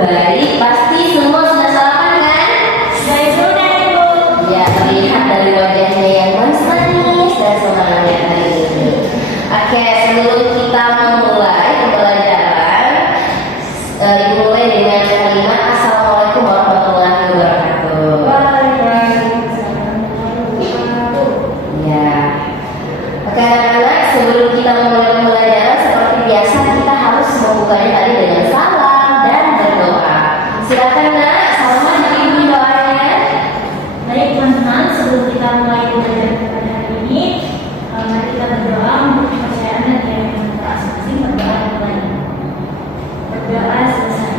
baik. Pasti semua sudah sarapan kan? Sudah, Ibu. Ya, terlihat dari wajahnya yang manis dan semangatnya hari ini. Oke, sebelum kita memulai pembelajaran, Ibu mulai dengan kalimat Assalamualaikum warahmatullahi wabarakatuh. Ya. Oke anak-anak, sebelum kita memulai pembelajaran seperti biasa kita harus membukanya tadi dengan salam dan berdoa. Silakan nak, sama diiringi doanya. Baik teman-teman, sebelum kita mulai pembelajaran pada hari ini, mari kita berdoa untuk kepercayaan dan keyakinan kita masing-masing. Berdoa mulai. Berdoa selesai.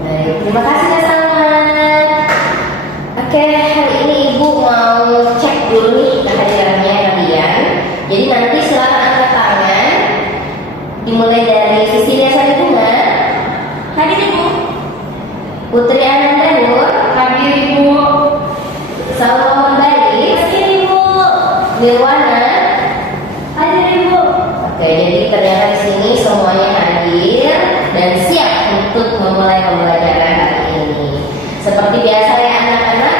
Baik, terima kasih ya Salma. Oke, hari ini Ibu mau cek dulu nih kehadirannya kalian. Jadi nanti silakan angkat tangan. Dimulai dari sisi desa bunga. Hadir Ibu. Putri Ananda Nur. Hadir Ibu. Salomon Baris. Hadir Ibu. Nirwana. Hadir Ibu. Oke, jadi ternyata di sini semuanya hadir dan siap untuk memulai pembelajaran hari ini. Seperti biasa ya anak-anak,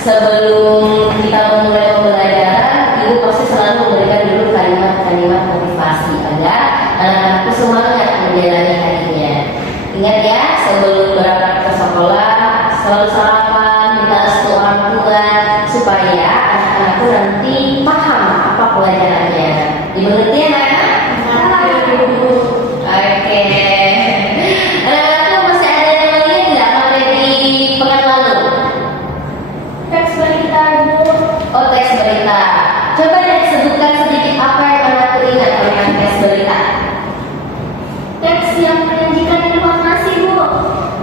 sebelum kita memulai pembelajaran, Ibu pasti selalu memberikan dulu kalimat-kalimat motivasi agar anak-anakku semangat menjalani harinya. Ingat ya, sebelum berangkat ke sekolah, selalu sarapan, minta restu orang tua supaya anak-anakku nanti paham apa pelajarannya. Dimengerti ya anak-anak? Oke. Anak-anakku masih ada yang ingat nggak materi pekan lalu? Teks berita Ibu. Oh, tes berita. Coba deh sebutkan sedikit apa yang anakku ingat tentang tes berita. Teks yang menyajikan informasi Bu.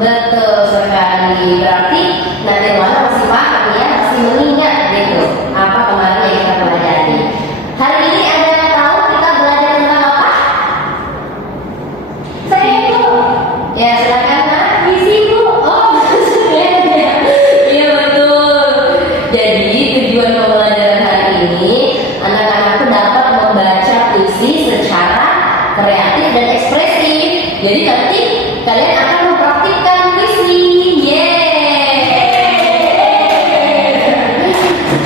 Betul sekali. Berarti nanti mana masih paham ya, masih mengingat gitu apa kemarin yang kita pelajari. Hari ini ada yang tahu kita belajar tentang apa? Saya Ibu. Ya silakan Nak. Visi Bu. Oh, ya. Iya betul. Jadi tujuan pembelajaran hari ini anak-anakku dapat membaca puisi secara kreatif dan ekspresif. Jadi nanti kalian akan mempraktikkan puisi.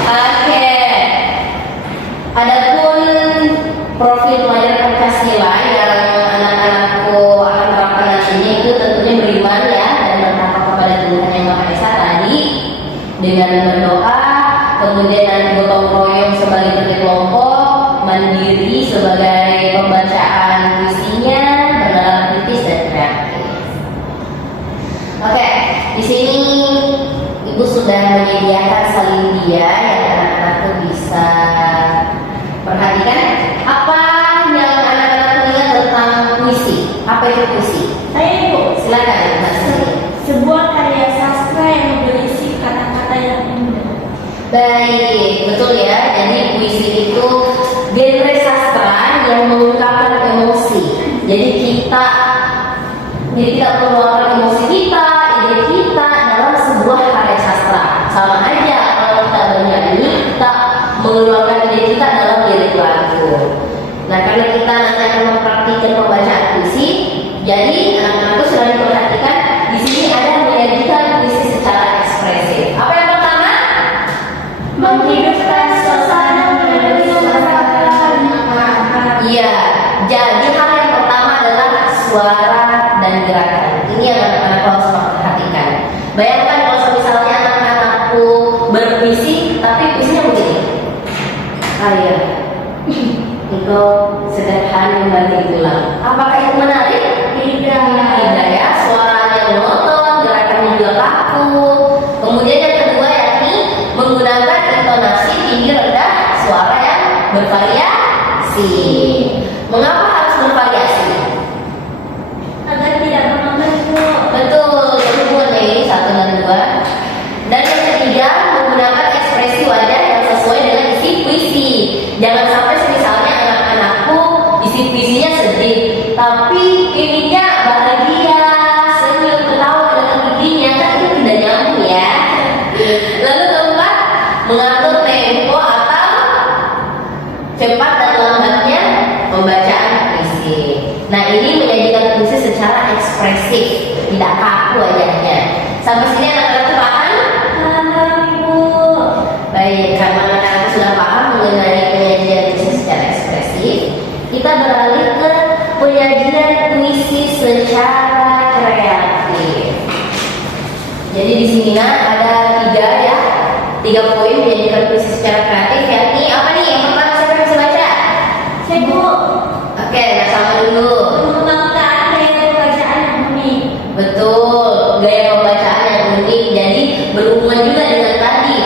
Oke. Adapun profil pelajar Pancasila yang anak-anakku akan terapkan nantinya itu tentunya beriman ya dan bertakwa kepada Tuhan Yang Maha Esa tadi dengan berdoa, kemudian nanti gotong royong sebagai tertib kelompok, mandiri sebagai pembacaan puisinya, bernalar kritis dan kreatif. Oke, di sini Ibu sudah menyediakan salindia yang anak-anakku bisa perhatikan. Apa yang anak-anakku ingat tentang puisi? Apa itu puisi? Saya Ibu. Silakan Mas. Sebuah karya sastra yang berisi kata-kata yang indah. Baik, betul ya. Jadi puisi itu genre sastra yang mengungkapkan emosi. Jadi kita meluapkan emosi kita, ide kita dalam sebuah karya sastra. Sama aja kalau kita bernyanyi, kita mengeluarkan ide kita dalam lirik lagu. Nah, karena kita nanti akan mempraktikkan pembacaan puisi, jadi anak-anakku sudah diperhatikan. Di sini ada menyajikan puisi secara ekspresif. Apa yang pertama? Menghidupkan suasana melalui masyarakat. Iya, jadi hal yang pertama adalah suara dan gerakan. Ini yang anak-anakku harus perhatikan. Bayangkan kalau misalnya anak-anakku berpuisi, tapi puisinya begini. Ayah, engkau sederhana membanding tulang. Apakah itu menarik? Tidak ya, suaranya monoton, gerakannya juga kaku. Kemudian yang kedua yakni menggunakan intonasi tinggi rendah, suara yang bervariasi. Mengapa harus bervariasi? Agar tidak monoton Bu. Betul, hubungannya ini 1 dan 2. Dan yang ketiga, menggunakan ekspresi wajah yang sesuai dengan isi puisi. Jangan sampai misalnya anak-anakku isi puisinya sedih, tidak kaku wajahnya. Sampai sini anak-anak paham? Paham, Ibu. Baik, karena anak-anak sudah paham mengenai penyajian puisi secara ekspresif, kita beralih ke penyajian puisi secara kreatif. Jadi di sini ada tiga poin menyajikan puisi secara kreatif, yakni apa nih? Yang pertama siapa yang bisa baca? Saya, Bu. Oke, nah sama dulu. Mengembangkan gaya pembacaan yang unik. Betul, gaya pembacaan yang unik. Jadi berhubungan juga dengan tadi.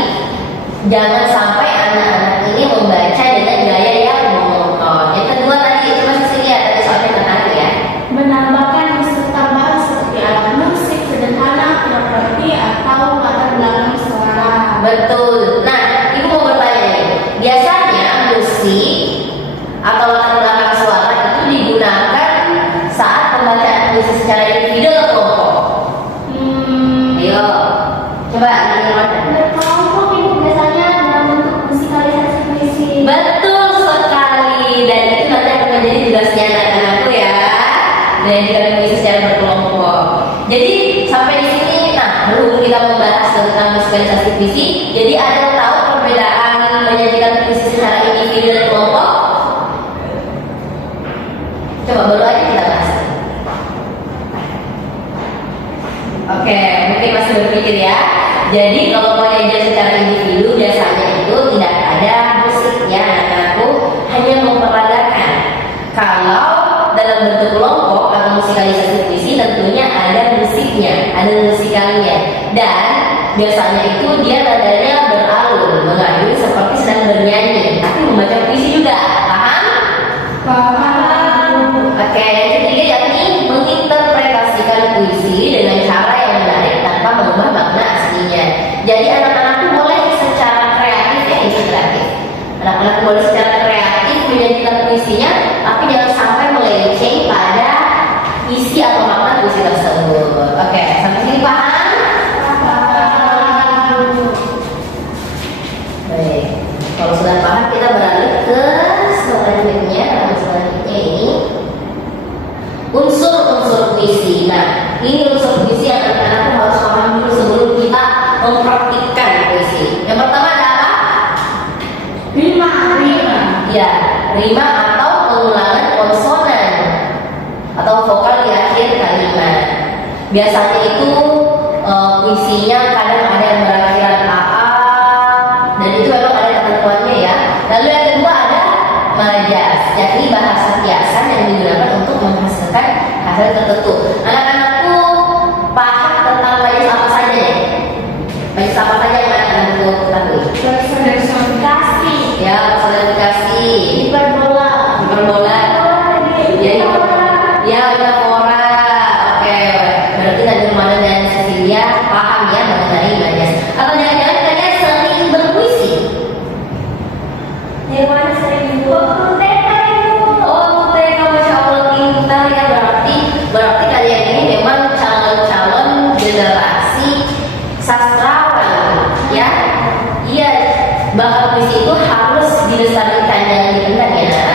Jangan sampai anak-anak ini membaca dengan gaya yang monoton. Yang kedua tadi, coba sisi lihat tadi soalnya menarik ya. Menambahkan unsur tambahan seperti alat musik sederhana, properti atau latar belakang suara. Betul. Nah, ibu mau bertanya nih. Biasanya musik atau latar belakang suara itu digunakan saat pembacaan puisi secara individu atau kelompok? Ayo, coba ini mana? Berkelompok, Ibu, biasanya dalam bentuk musikalisasi puisi. Betul sekali, dan itu nanti akan menjadi tugasnya anak-anakku ya. Menyajikan puisi secara berkelompok. Jadi sampai di sini, nah berhubung kita membahas tentang musikalisasi puisi, jadi ada yang tahu perbedaan menyajikan puisi secara individu dan kelompok? Coba baru aja kita bahas. Oke, mungkin masih berpikir ya. Jadi kalau penyajian secara individu biasanya itu tidak ada musiknya, anak-anakku, hanya memperagakan. Kalau dalam bentuk kelompok atau musikalisasi puisi tentunya ada musiknya, ada musikalnya, dan biasanya itu dia nadanya beralun, mengadu seperti sedang bernyanyi, tapi membaca puisi juga. Paham? Paham. Oke, yang ketiga yakni menginterpretasikan puisi dengan cara yang menarik tanpa mengubah makna aslinya. Jadi anak-anakku boleh secara kreatif ya, ini kreatif. Anak-anak boleh secara kreatif menyajikan puisinya, tapi jangan sampai melenceng pada isi atau makna puisi tersebut. Oke, sampai sini paham? Paham. Baik, kalau sudah paham kita beralih ke selanjutnya. Selanjutnya ini unsur-unsur puisi. Nah, ini unsur puisi yang anak-anak harus paham dulu sebelum kita mempraktikkan puisi. Yang pertama ada apa? Rima. Ya, rima atau pengulangan konsonan atau vokal di akhir kalimat. Biasanya itu puisinya kadang ada yang berakhiran AA, dan itu memang ada ketentuannya ya. Lalu yang kedua ada majas, yakni bahasa kiasan yang digunakan untuk menghasilkan hasil tertentu. Anak-anakku paham tentang majas apa saja ya? Majas apa saja yang anak-anakku ketahui? Personifikasi. Ya, personifikasi, Hiperbola. hiperbola, jadi ya metafora. Oke, berarti tadi Rumana dan Cecilia paham ya mengenai majas. Atau jangan-jangan kalian sering berpuisi? Dewan sering TK, Ibu. Oh, TK, masya Allah pintar ya. Berarti kalian ini memang calon-calon generasi sastrawan ya. Iya, bakat puisi itu harus dilestarikan dan dipendam ya.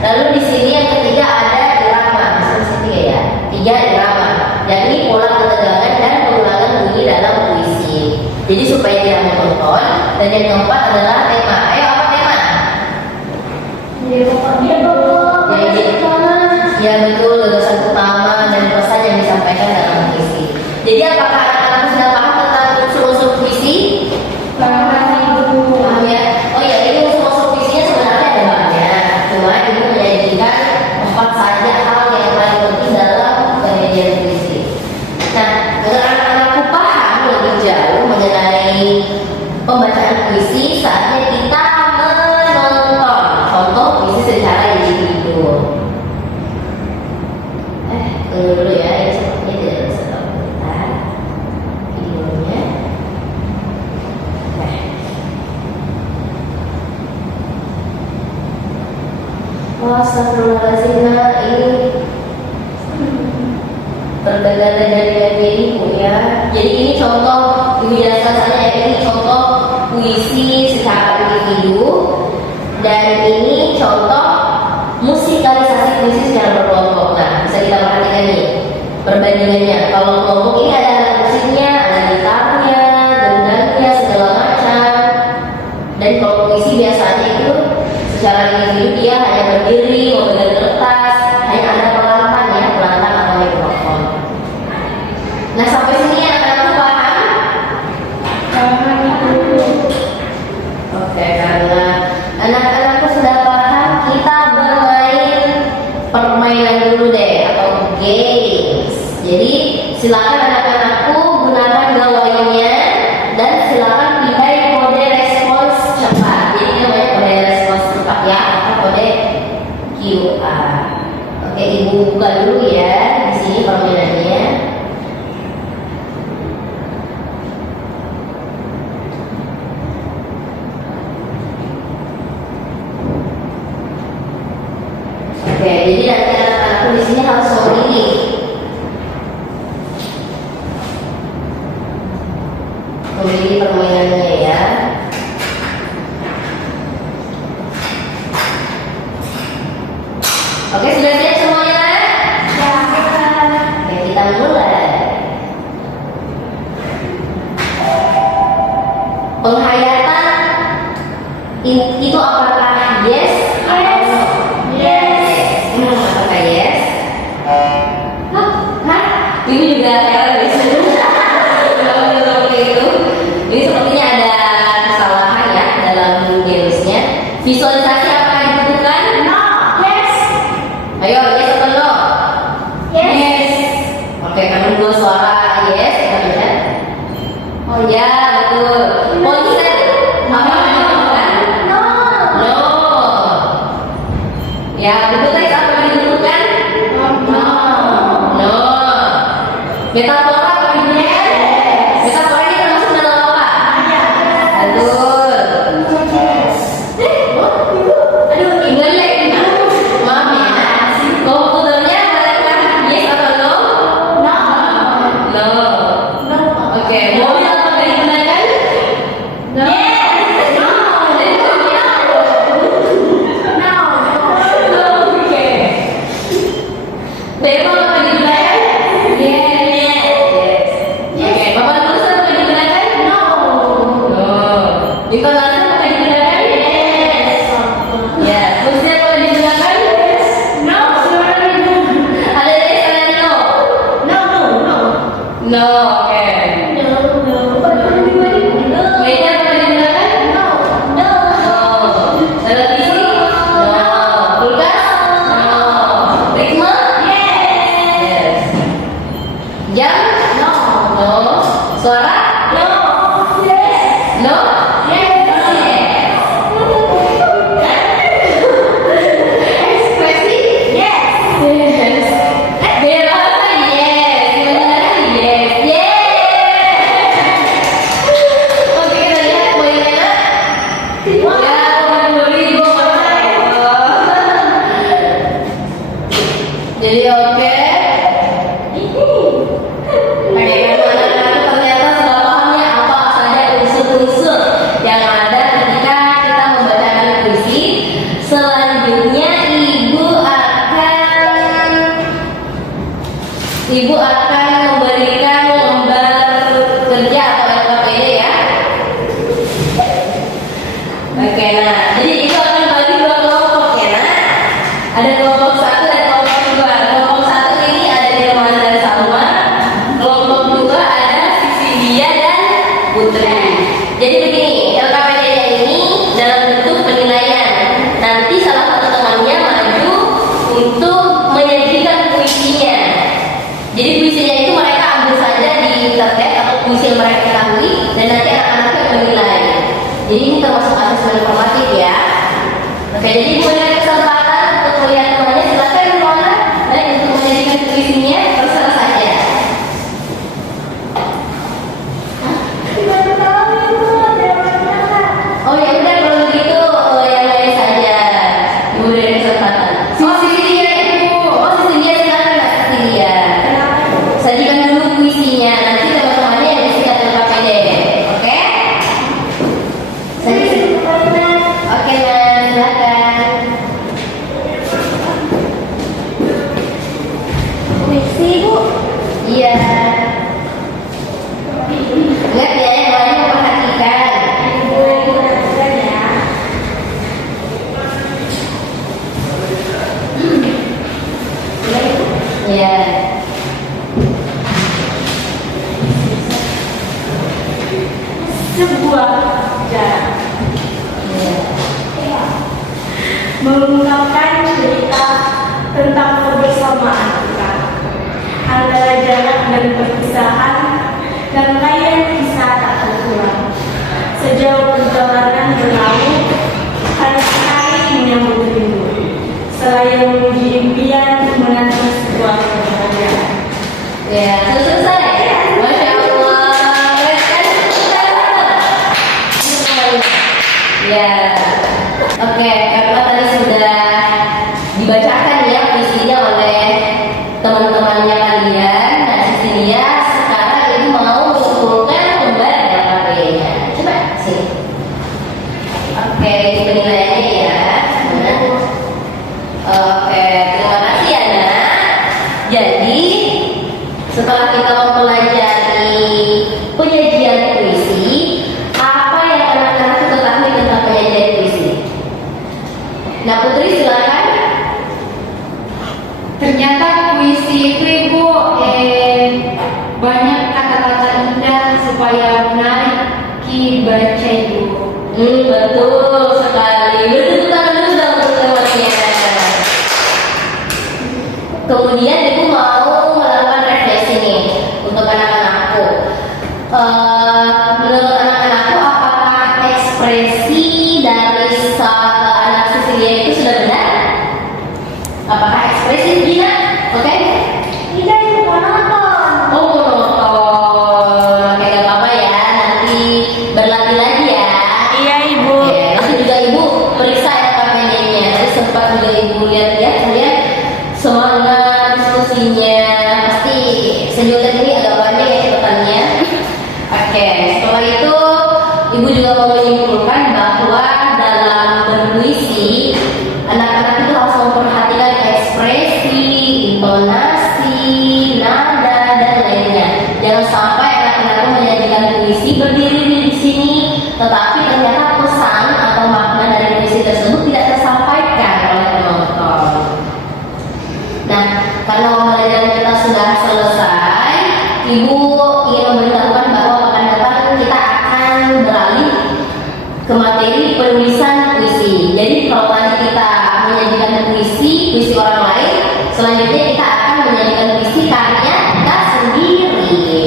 Lalu di sini yang ketiga ada irama, tiga ya. Tiga irama, yakni pola ketegangan dan pengulangan bunyi dalam puisi. Jadi supaya tidak monoton. Dan yang keempat adalah tema. Ayo apa tema? Ya betul, gagasan utama dan pesan yang disampaikan dalam puisi. Jadi apakah anak-anak sudah paham tentang unsur-unsur puisi? Paham ya? Oh ya, ini unsur-unsur puisinya sebenarnya ada banyak. Cuma ibu menyajikan 4 saja hal yang paling penting dalam penyajian puisi. Nah, agar anak-anakku paham lebih jauh mengenai pembacaan puisi, saatnya kita menonton contoh puisi secara individu. Tunggu dulu ya, ini sepertinya tidak bisa terputar videonya. Wah, astagfirullahaladzim, nah ini terdengar jaringan diriku ya. Jadi ini contoh, ibu jelaskan saja ya, ini contoh puisi secara Nah, sampai sini anak-anakku paham? Oke, karena anak-anakku sudah paham, kita bermain permainan dulu deh, atau games. Jadi silakan anak-anakku gunakan gawainya dan silakan pilih kode respons cepat. Jadi namanya kode respons cepat ya, atau kode QR. Oke, ibu buka dulu ya di sini permainannya. Oke, jadi nanti anak-anakku di sini harus memilih. Memilih permainannya ya. Oke, sudah siap semuanya? Ya. Oke, kita mulai. Penghayatan itu apakah yes atau no? Apakah yes? Hah? Ini juga kayak itu. Ini sepertinya ada kesalahan ya dalam gamesnya. Visualisasi apakah dibutuhkan? No. Yes. Ayo, yes atau no? Yes. Oke, kamu dua suara yes, kita lihat. Oh ya, betul. Konsep apa yang dibutuhkan? No. No. Ya, betul guys, apa yang dibutuhkan? No. No. Metafora apa yang dibutuhkan? Metafora ini termasuk dalam apa? Betul. Aduh, English. Maaf ya. Komputernya mengatakan yes atau no? No. No. No. Oke, mobil apakah digunakan? No. Yes. No. No. No. Oke. Table apakah digunakan? Yes. Oke, papan tulisan apakah digunakan? No. No. Intonasi apakah digunakan? Ya. Kursi apakah digunakan? No. Ada yes ada no? No. No. Oke. Meja apakah digunakan? No. Televisi? No. Kulkas? No. Ritme? Yes. Jam? No. Suara? No. Ekspresi? Yes. Gaya bahasa? Yes. Imajinasi? Yes. Oke, kita lihat poinnya. Ya, 20.000. Jadi oke. Oke, anak-anak ternyata sudah pahamnya apa saja unsur-unsur yang ada ketika kita membacakan puisi. Selanjutnya ibu akan memberikan lembar kerja atau LKPD ya. Oke, nah, jadi itu akan bagi dua kelompok ya. Nah. Ada kelompok satu dan kelompok dua. Kelompok satu ini ada Dirman dan Salma. Kelompok dua ada Sisilia dan Putri. Jadi begini, LKPD-nya ini dalam bentuk penilaian. Nanti salah satu temannya maju untuk menyajikan puisinya. Jadi puisinya itu mereka ambil saja di internet atau puisi yang mereka ketahui dan nanti anak-anaknya menilai. Jadi ini termasuk asesmen formatif ya. Oke, jadi punya kesempatan untuk melihat temannya, silakan Mona. Dan untuk menyajikan puisinya terserah saja. Oh ya udah kalau begitu yang lain saja. Ibu beri kesempatan. Oh Sisilia ibu. Oh Sisilia silakan Kak Sisilia. Sajikan dulu puisinya. Nanti teman-temannya yang disikat LKPD. Oke? Oke Mas, silakan. sebuah jarak. Mengungkapkan cerita tentang kebersamaan kita antara jarak dan perpisahan, rangkaian kisah tak terkurang. Sejauh perjalanan berlalu, hari-hari menyambut rindu, selayang menuju impian menanti sebuah kebahagiaan. Ya, selesai. Masya Allah. Ya, oke. Karena tadi sudah dibacakan ya puisinya oleh teman-temannya kalian. Nah, di sini ya sekarang ibu mau mengumpulkan lembar LKP-nya. Coba sini. Oke, ini penilaiannya ya. Nah. Oke, terima kasih ya Nak. Jadi setelah kita mempelajari penyajian puisi, apa yang anak-anak itu ketahui tentang penyajian puisi? Nah, Putri silakan. Ternyata puisi itu Ibu banyak kata-kata indah supaya menarik dibaca Ibu. Betul sekali. Betul tangan dulu dong untuk temannya. Kemudian ibu mau melakukan refleksi nih untuk anak-anakku. Menurut anak-anakku, apakah ekspresi dari anak Cecilia itu sudah benar? Apakah ekspresi Gina? Oke? Tidak, Ibu, nonton. Oh, nonton. Oke, gak apa-apa ya. Nanti berlatih lagi ya. Iya, Ibu. Oke, nanti juga ibu periksa LKPD-nya. Tadi sempat juga ibu lihat-lihat, kalian semangat diskusinya. Pasti sejuta ini agak banyak ya catatannya. Oke, setelah itu ibu juga mau menyimpulkan bahwa dalam berpuisi anak-anak itu harus memperhatikan ekspresi, intonasi, nada dan lainnya. Jangan sampai anak-anak menyajikan puisi berdiri di sini, tetapi ternyata pesan atau makna dari puisi tersebut tidak tersampaikan oleh penonton. Nah, karena pembelajaran kita sudah selesai, ibu ingin memberitahukan bahwa pekan depan kita akan beralih ke materi penulisan puisi. Jadi kalau tadi kita menyajikan puisi orang lain, selanjutnya kita akan menyajikan puisi karya kita sendiri.